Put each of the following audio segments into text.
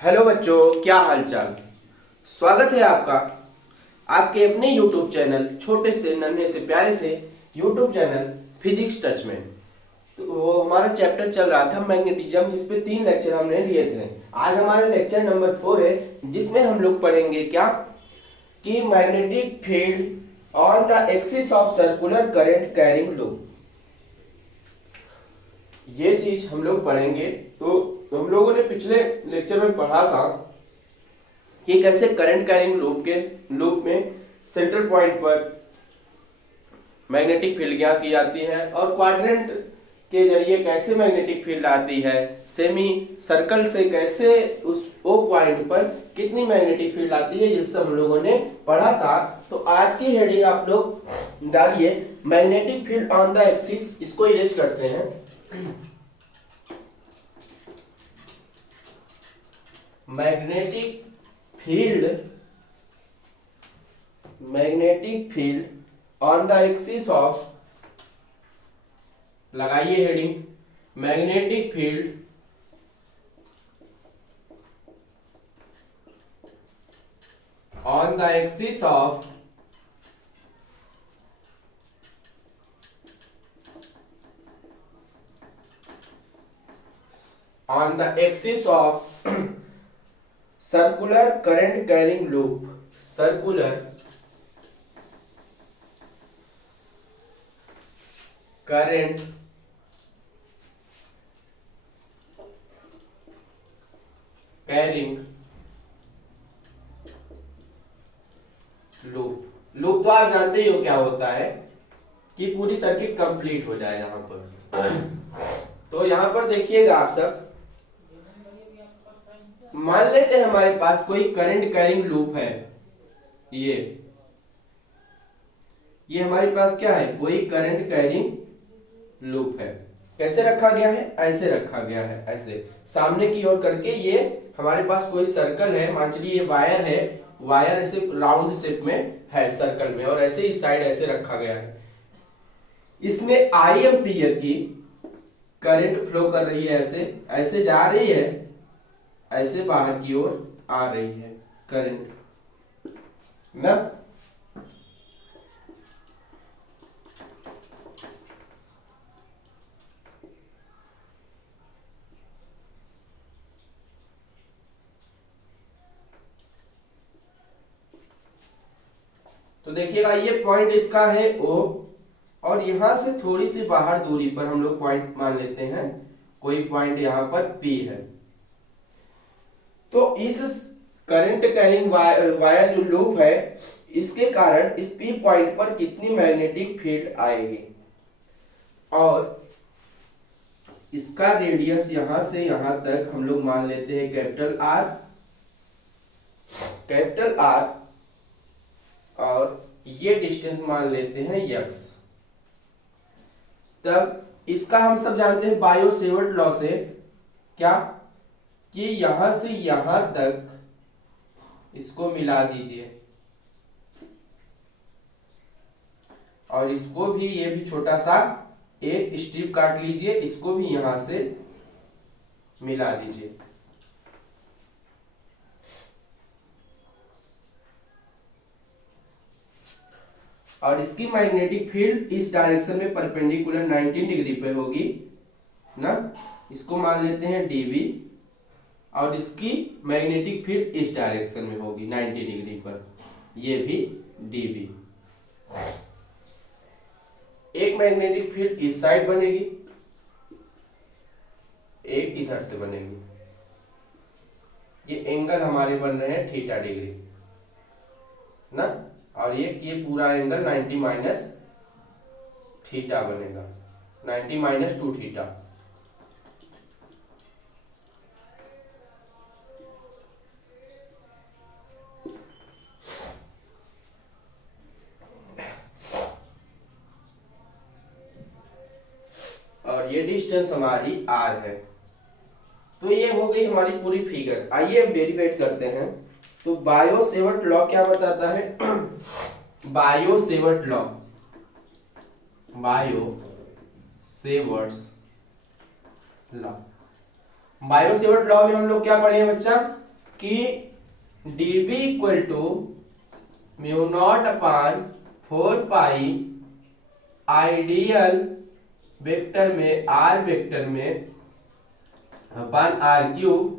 Hello बच्चों, क्या हालचाल। स्वागत है आपका आपके अपने YouTube चैनल, छोटे से नन्हे से प्यारे से YouTube चैनल फिजिक्स टच में। तो वो हमारा चैप्टर चल रहा था मैग्नेटिज्म, जिसपे 3 लेक्चर हमने लिए थे। आज हमारा लेक्चर नंबर 4 है, जिसमें हम लोग पढ़ेंगे क्या कि magnetic field on the axis of circular current carrying loop. ये चीज हम लोग पढ़ेंगे। तो हम लोगों ने पिछले लेक्चर में पढ़ा था कि कैसे करंट कैरिंग लूप में सेंटर पॉइंट पर मैग्नेटिक फील्ड ज्ञात की जाती है और क्वाड्रेंट के जरिए कैसे मैग्नेटिक फील्ड आती है, सेमी सर्कल से कैसे उस ओ पॉइंट पर कितनी मैग्नेटिक फील्ड आती है, ये सब हम लोगों ने पढ़ा था। तो आज की हेडिंग आप लोग डालिए magnetic field on the axis. इसको इरेज करते हैं। Magnetic field on the axis of, लगाइए heading magnetic field on the axis of circular current carrying loop. Circular current carrying loop तो आप जानते ही हो क्या होता है कि पूरी सर्किट कंप्लीट हो जाए यहां पर। तो यहां पर देखिएगा आप सब, मान लेते हैं हमारे पास कोई करंट कैरिंग लूप है। ये हमारे पास क्या है, कोई करंट कैरिंग लूप है। कैसे रखा गया है, ऐसे रखा गया है, ऐसे सामने की ओर करके। ये हमारे पास कोई सर्कल है, मान चलिए ये वायर है, वायर ऐसे राउंड शेप में है सर्कल में, और ऐसे इस साइड ऐसे रखा गया है। इसमें आई एम्पीयर की करंट फ्लो कर रही है, ऐसे ऐसे जा रही है, ऐसे बाहर की ओर आ रही है करंट ना। तो देखिएगा ये पॉइंट इसका है O, और यहां से थोड़ी सी बाहर दूरी पर हम लोग पॉइंट मान लेते हैं, कोई पॉइंट यहां पर P है। तो इस करंट कैरिंग वायर जो लूप है, इसके कारण इस P पॉइंट पर कितनी मैग्नेटिक फील्ड आएगी, और इसका रेडियस यहां से यहां तक हम लोग मान लेते हैं कैपिटल R, और ये डिस्टेंस मान लेते हैं x। तब इसका हम सब जानते हैं बायो सेवर्ट लॉ से, क्या कि यहां से यहां तक इसको मिला दीजिए, और इसको भी, ये भी छोटा सा एक स्ट्रिप काट लीजिए, इसको भी यहां से मिला दीजिए। और इसकी मैग्नेटिक फील्ड इस डायरेक्शन में परपेंडिकुलर 90 डिग्री पे होगी ना, इसको मान लेते हैं dV, और इसकी मैग्नेटिक फील्ड इस डायरेक्शन में होगी 90 डिग्री पर, ये भी dV। एक मैग्नेटिक फील्ड इस साइड बनेगी, एक इधर से बनेगी। ये एंगल हमारे बन रहे हैं थीटा डिग्री ना, और ये पूरा एंगल 90 माइनस थीटा बनेगा, 90 माइनस 2 थीटा। और ये डिस्टेंस हमारी R है। तो ये हो गई हमारी पूरी फिगर। आइए अब डेरिवेट करते हैं। तो बायो सेवर्ट लॉ क्या बताता है? बायो सेवर्ट लॉ लॉ में हम लोग क्या पढ़े हैं बच्चा? कि dv equal to mu naught upon 4 pi I dl vector में r वेक्टर में अपान r क्यूब,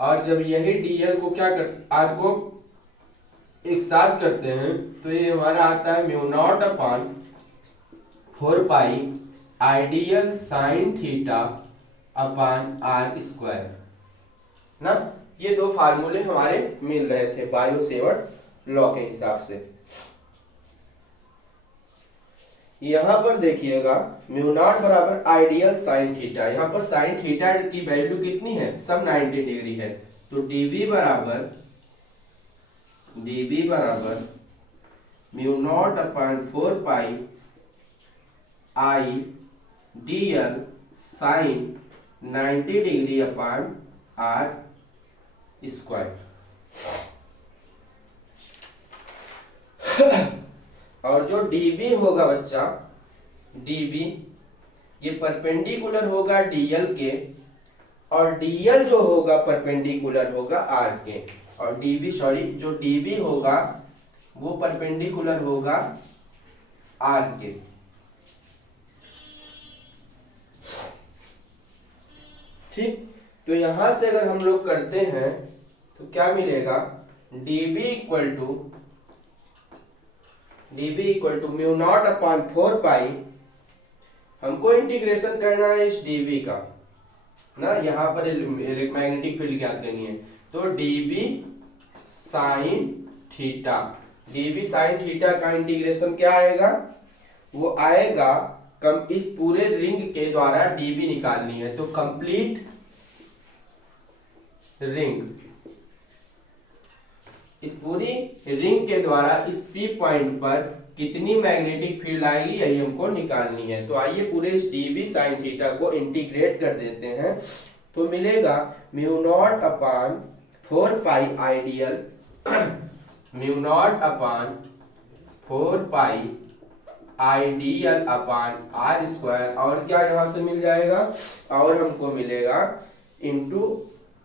और जब यही dl को क्या कर r को एक साथ करते हैं तो ये हमारा आता है mu naught upon 4 pi I dl sine theta upon r square ना। ये दो फार्मूले हमारे मिल रहे थे बायो सेवर्ट लॉ के हिसाब से। यहां पर देखिएगा म्यू नॉट बराबर आइडियल साइन थीटा, यहां पर साइन थीटा की वैल्यू कितनी है, सब 90 डिग्री है, तो dv बराबर म्यू नॉट अपान 4 पाई आई dl साइन 90 डिग्री अपान r स्क्वायर। और जो dv होगा बच्चा, dv ये परपेंडिकुलर होगा dl के, और dl जो होगा परपेंडिकुलर होगा r के, और जो dv होगा वो परपेंडिकुलर होगा r के। ठीक, तो यहां से अगर हम लोग करते हैं तो क्या मिलेगा, dv equal to mu naught upon 4 pi, हमको इंटीग्रेशन करना है इस dv का ना, यहाँ पर मैग्नेटिक फील्ड ज्ञात करनी है, तो dv sine theta, dv sine theta का इंटीग्रेशन क्या आएगा, वो आएगा इस पूरे रिंग के द्वारा dv निकालनी है, तो कंप्लीट रिंग, इस पूरी रिंग के द्वारा इस P पॉइंट पर कितनी मैग्नेटिक फील्ड आएगी यही हमको निकालनी है। तो आइए पूरे इस dv साइन थीटा को इंटीग्रेट कर देते हैं, तो मिलेगा mu naught upon 4 pi ideal mu naught upon 4 pi ideal अपान r स्क्वायर, और क्या यहां से मिल जाएगा, और हमको मिलेगा into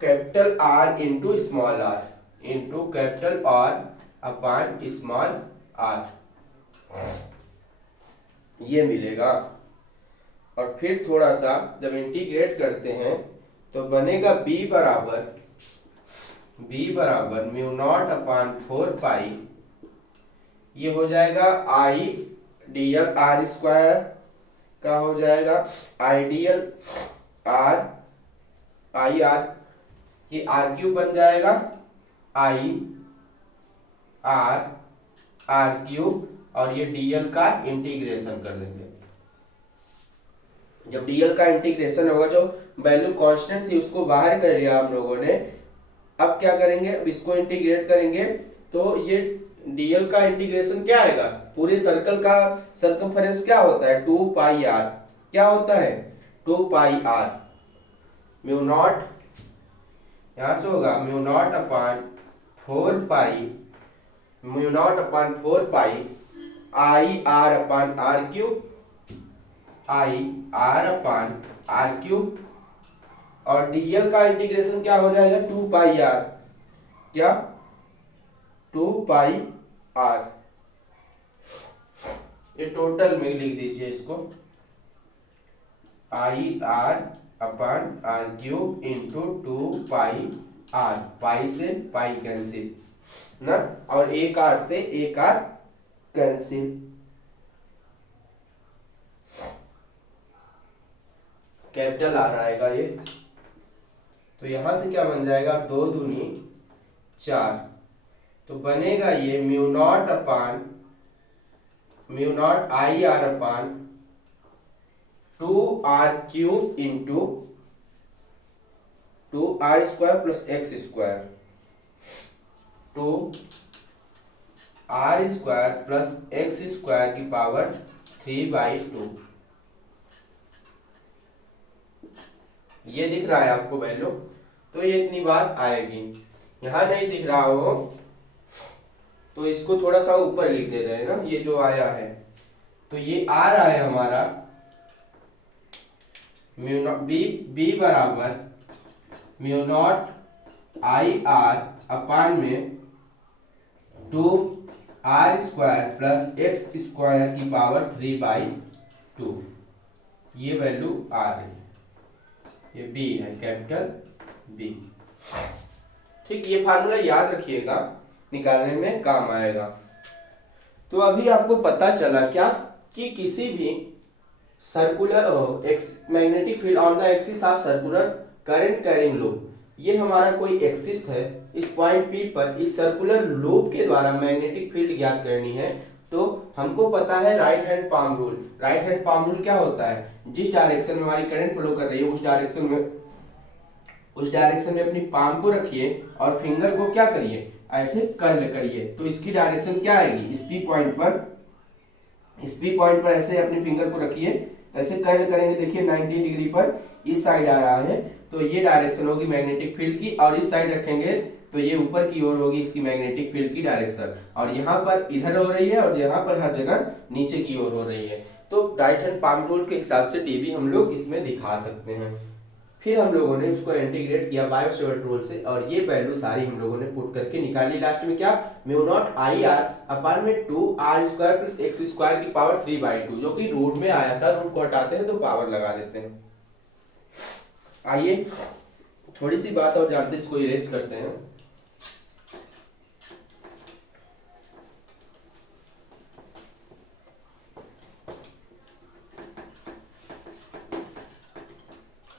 capital R into small r, into capital R अपान स्मॉल r, ये मिलेगा। और फिर थोड़ा सा जब इंटीग्रेट करते हैं तो बनेगा b बराबर म्यू नॉट अपान 4 पाई, ये हो जाएगा आई dl r स्क्वायर का हो जाएगा आइडियल r आई r, ये r क्यूब बन जाएगा आई r क्यूब, और ये dl का इंटीग्रेशन कर देंगे। जब dl का इंटीग्रेशन होगा, जो वैल्यू कांस्टेंट थी उसको बाहर कर लिया हम लोगों ने, अब क्या करेंगे, अब इसको इंटीग्रेट करेंगे, तो ये dl का इंटीग्रेशन क्या आएगा, पूरे सर्कल का सर्कमफरेंस क्या होता है 2 पाई r, क्या होता है 2 पाई r, म्यू नॉट यहां से होगा म्यू नॉट अपान 4 पाई आई r अपान r क्यूब, आई r अपान r क्यूब, और dl का इंटीग्रेशन क्या हो जाएगा 2 पाई r, क्या 2 पाई r, ये टोटल में लिख दीजिए इसको, आई r अपान r क्यूब इंटू 2 पाई r, पाई से पाई कैंसिल ना, और एक r से एक r कैंसिल, कैपिटल R आएगा ये, तो यहां से क्या बन जाएगा 2 दूनी 4, तो बनेगा ये mu not I r upon 2r cube into 2r square plus x square, 2r square plus x square की पावर 3/2, ये दिख रहा है आपको वैल्यू, तो ये इतनी बार आएगी। यहां नहीं दिख रहा हो तो इसको थोड़ा सा ऊपर लिख दे रहे हैं ना, ये जो आया है, तो ये आ रहा है हमारा म्यू नॉट बी बराबर mu not I R upon में 2r² प्लस एक्स स्क्वायर की पावर 3/2। ये वैल्यू आ रही है, ये बी है, कैपिटल बी। ठीक, ये फार्मूला याद रखिएगा, निकालने में काम आएगा। तो अभी आपको पता चला क्या कि किसी भी circular magnetic field on the axis of circular current carrying loop, ये हमारा कोई एक्सिस है, इस पॉइंट पी पर इस सर्कुलर लूप के द्वारा मैग्नेटिक फील्ड ज्ञात करनी है। तो हमको पता है right hand palm rule. Right hand palm rule क्या होता है, जिस डायरेक्शन में हमारी करंट फ्लो कर रही है उस डायरेक्शन में अपनी पाम को रखिए और फिंगर को क्या करिए, ऐसे कर्ल करिए। तो इसकी डायरेक्शन क्या आएगी, इस पी पॉइंट पर ऐसे अपने फिंगर को रखिए, ऐसे कर्ल करेंगे, देखिए 90 डिग्री पर इस साइड आ रहा है, तो ये डायरेक्शन होगी मैग्नेटिक फील्ड की। और इस साइड रखेंगे तो ये ऊपर की ओर होगी इसकी मैग्नेटिक फील्ड की डायरेक्शन। और यहाँ पर इधर हो रही है और यहाँ पर हर जगह नीचे की ओर हो रही है। तो राइट हैंड पाम रूल के हिसाब से डीबी हम लोग इसमें दिखा सकते हैं। फिर हम लोगों ने उसको इंटीग्रेट किया बायो-सेवर्ट रूल से और ये वैल्यू सारी हम लोगों ने पुट करके निकाली। लास्ट में क्या, mu not I R upon में 2r² प्लस एक्स स्क्वायर की पावर 3/2, जो कि रूट में आया था, रूट को हटाते हैं तो पावर लगा देते हैं। आइए थोड़ी सी बात और जानते हैं, इसको इरेज करते हैं।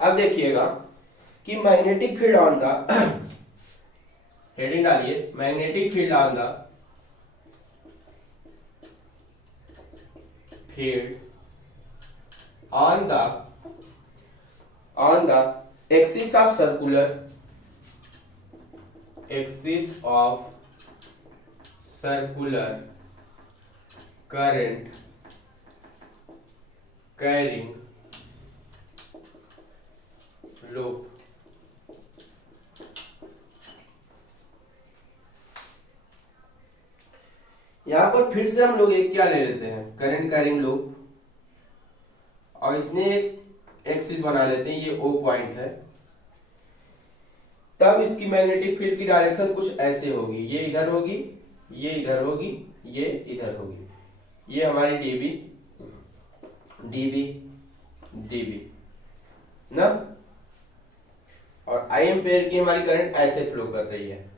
अब देखिएगा कि magnetic field on the heading डालिए, magnetic field on the axis of circular current carrying loop. यहां पर फिर से हम लोग एक क्या ले लेते हैं, करंट कैरिंग लूप, और इसने एक एक्सिस बना लेते हैं, ये O पॉइंट है। तब इसकी मैग्नेटिक फील्ड की डायरेक्शन कुछ ऐसे होगी, ये इधर होगी, ये इधर होगी, ये इधर होगी। ये हमारी डीबी ना, और आई एम्पेयर की हमारी करंट ऐसे फ्लो कर रही है,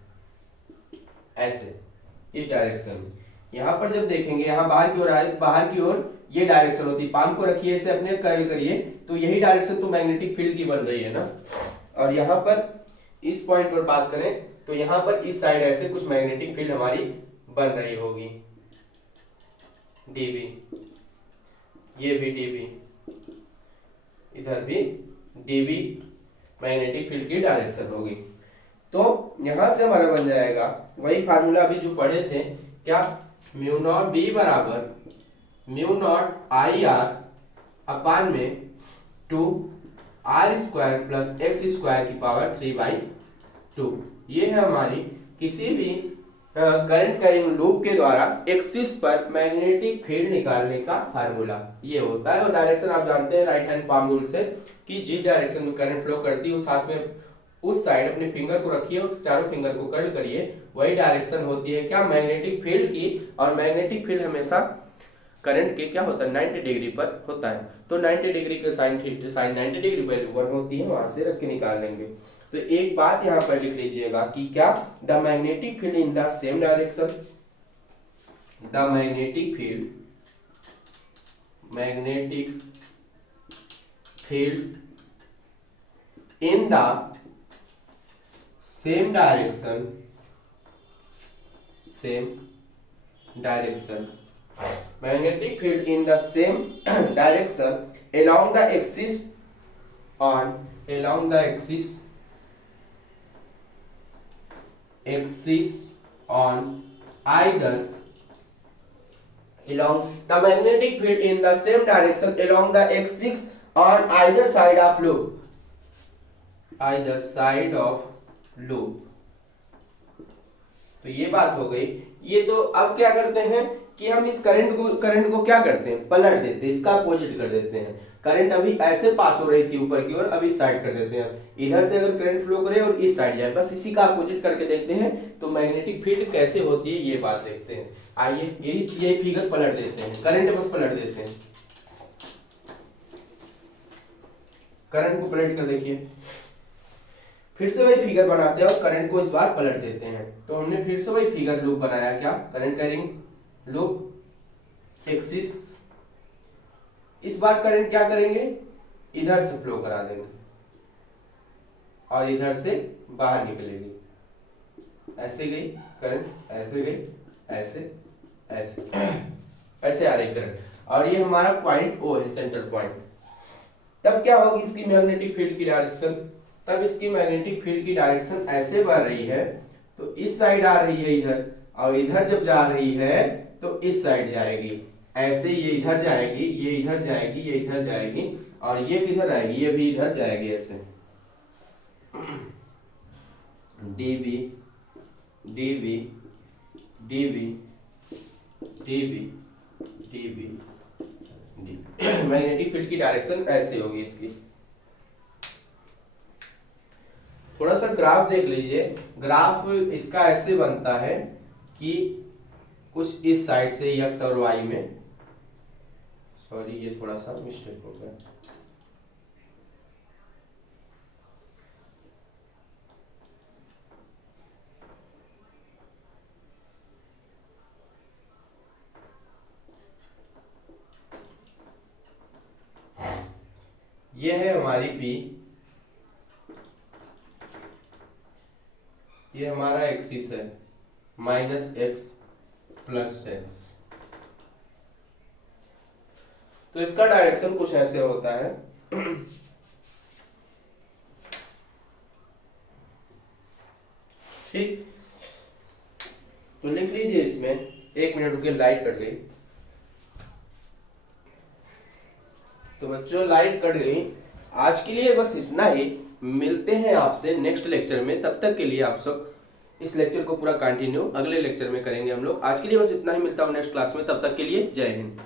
ऐसे इस डायरेक्शन में। यहां पर जब देखेंगे, यहां बाहर की ओर आए, बाहर की ओर ये डायरेक्शन होती है, पाम को रखिए, इसे अपने कर्ल करिए, तो यही डायरेक्शन तो मैग्नेटिक फील्ड की बन रही है ना। और यहाँ पर इस पॉइंट पर बात करें तो यहाँ पर इस साइड ऐसे कुछ मैग्नेटिक फील्ड हमारी बन रही होगी, डीबी, ये भी डीबी, इधर भी डीबी मैग्नेटिक फील्ड की डायरेक्शन होगी। तो यहां से हमारा बन जाएगा वही फार्मूला अभी जो पढ़े थे, क्या, म्यू नॉट बी बराबर mu not I R upon में 2r² प्लस एक्स स्क्वायर की पावर 3/2। ये है हमारी किसी भी करंट कैरिंग लूप के द्वारा एक्सिस पर मैग्नेटिक फील्ड निकालने का फार्मूला ये होता है। और डायरेक्शन आप जानते हैं राइट हैंड पाम रूल से, कि जिस डायरेक्शन में करंट फ्लो करती है उस साथ में उस साइड अपने फिंगर को रखिए और चारों फिंगर को कर्ल करिए, वही डायरेक्शन होती है क्या, मैग्नेटिक फील्ड की। और मैग्नेटिक फील्ड हमेशा करंट के क्या होता है, 90 डिग्री पर होता है। तो 90 डिग्री के साइन 90 डिग्री वैल्यू 1 होती है, वहां से रख के निकाल लेंगे। तो एक बात यहां पर लिख लीजिएगा कि क्या, the magnetic field in the same direction, the magnetic field in the same direction magnetic field in the same direction along the axis on either along the magnetic field in the same direction along the axis on either side of loop। तो ये बात हो गई। ये तो अब क्या करते हैं कि हम इस करंट को क्या करते हैं, पलट देते हैं, इसका अपोजिट कर देते हैं। करंट अभी ऐसे पास हो रही थी ऊपर की ओर, अब इस साइड कर देते हैं। इधर से अगर करंट फ्लो करे और इस साइड जाए, बस इसी का अपोजिट करके देखते हैं तो मैग्नेटिक फील्ड कैसे होती है ये बात देखते हैं। आइए यही फिगर पलट देते हैं, करंट बस पलट देते हैं, करंट को पलट कर देखिए, फिर से वही फिगर बनाते हैं और करंट को इस बार पलट देते हैं। तो हमने फिर से वही फिगर लूप बनाया, क्या करंट कैरिंग लूप एक्सिस। इस बार करंट क्या करेंगे, इधर से फ्लो करा देंगे और इधर से बाहर निकलेगी, ऐसे गई करंट, ऐसे गई, ऐसे ऐसे ऐसे आ रही करंट, और ये हमारा पॉइंट ओ है, सेंटर पॉइंट। तब क्या होगी इसकी मैग्नेटिक फील्ड की डायरेक्शन, तब इसकी मैग्नेटिक फील्ड की डायरेक्शन ऐसे बढ़ रही है तो इस साइड आ रही है इधर, और इधर जब जा रही है तो इस साइड जाएगी, ऐसे ये इधर जाएगी, ये इधर जाएगी, ये इधर जाएगी, और ये किधर आएगी, ये भी इधर जाएगी, ऐसे dB dB dB dB dB D. Magnetic field की डायरेक्शन ऐसे होगी इसकी। थोड़ा सा ग्राफ देख लीजिए, ग्राफ इसका ऐसे बनता है कि कुछ इस साइड से एक्स और वाई में, सॉरी ये थोड़ा सा मिस्टेक हो गया, ये है हमारी P, ये हमारा एक्सिस है, माइनस एक्स प्लस एक्स। तो इसका डायरेक्शन कुछ ऐसे होता है ठीक, तो लिख लीजिए इसमें, एक मिनट रुके, लाइट कट गई। तो बच्चों लाइट कट गई, आज के लिए बस इतना ही, मिलते हैं आपसे नेक्स्ट लेक्चर में। तब तक के लिए आप सब इस लेक्चर को पूरा कंटिन्यू अगले लेक्चर में करेंगे हम लोग। आज के लिए बस इतना ही, मिलता हूं नेक्स्ट क्लास में, तब तक के लिए जय हिंद।